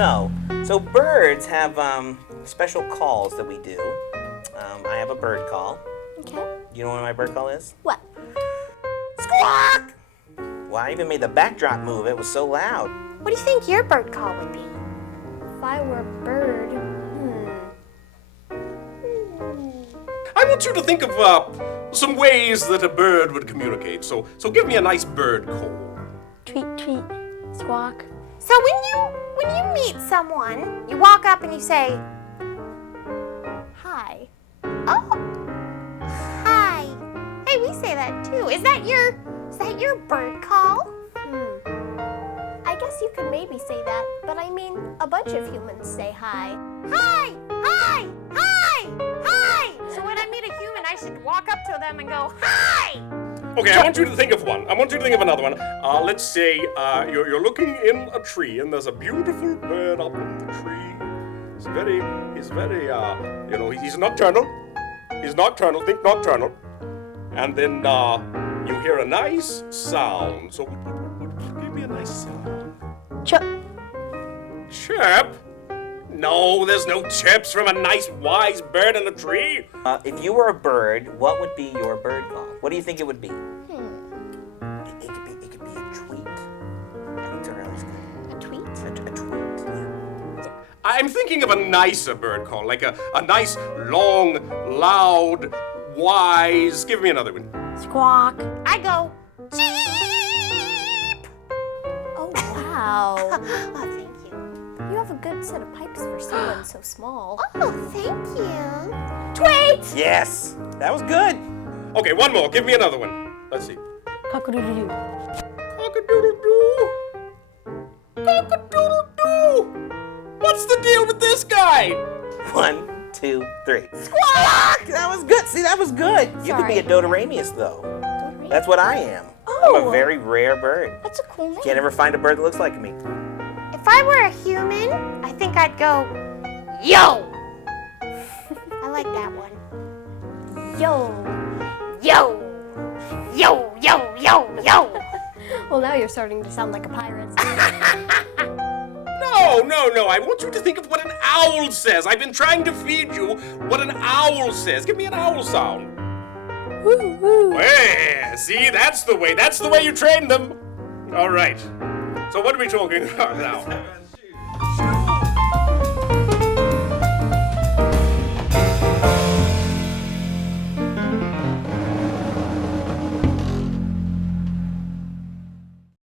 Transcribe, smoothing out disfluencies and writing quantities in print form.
So birds have special calls that we do. I have a bird call. Okay. You know what my bird call is? What? Squawk! Well, I even made the backdrop move. It was so loud. What do you think your bird call would be? If I were a bird, I want you to think of some ways that a bird would communicate. So give me a nice bird call. Tweet, tweet, squawk. So when you meet someone, you walk up and you say, Hi. "Oh, hi." Hey, we say that too. Is that your bird call? I guess you could maybe say that, but I mean, a bunch of humans say hi. Hi, hi, hi, hi. So when I meet a human, I should walk up to them and go, "Hi." Okay, I want you to think of one. I want you to think of another one. Let's say you're looking in a tree and there's a beautiful bird up in the tree. He's very, he's nocturnal. He's nocturnal, think nocturnal. And then you hear a nice sound. So give me a nice sound. Chirp. Chirp? No, there's no chirps from a nice wise bird in a tree. If you were a bird, what would be your bird call? What do you think it would be? It could be a tweet. I think Turner's good. A tweet? A tweet. Yeah. I'm thinking of a nicer bird call, like a nice, long, loud, wise. Give me another one. Squawk. I go, "Cheep." Oh, wow. Oh, thank you. You have a good set of pipes for someone so small. Oh, thank you. Tweet. Yes, that was good. Okay, one more. Give me another one. Let's see. Cock-a-doodle-doo. Cock-a-doodle-doo. Cock-a-doodle-doo. What's the deal with this guy? 1, 2, 3. Squawk! That was good. See, that was good. You could be a Dodorameus, though. That's what I am. I'm a very rare bird. That's a cool name. Can't ever find a bird that looks like me. If I were a human, I think I'd go, "Yo." I like that one. Yo. Yo. Yo, yo, yo, yo. Well, now you're starting to sound like a pirate. No. I want you to think of what an owl says. I've been trying to feed you what an owl says. Give me an owl sound. Woo, woo. Hey, see, that's the way you train them. All right. So what are we talking about now?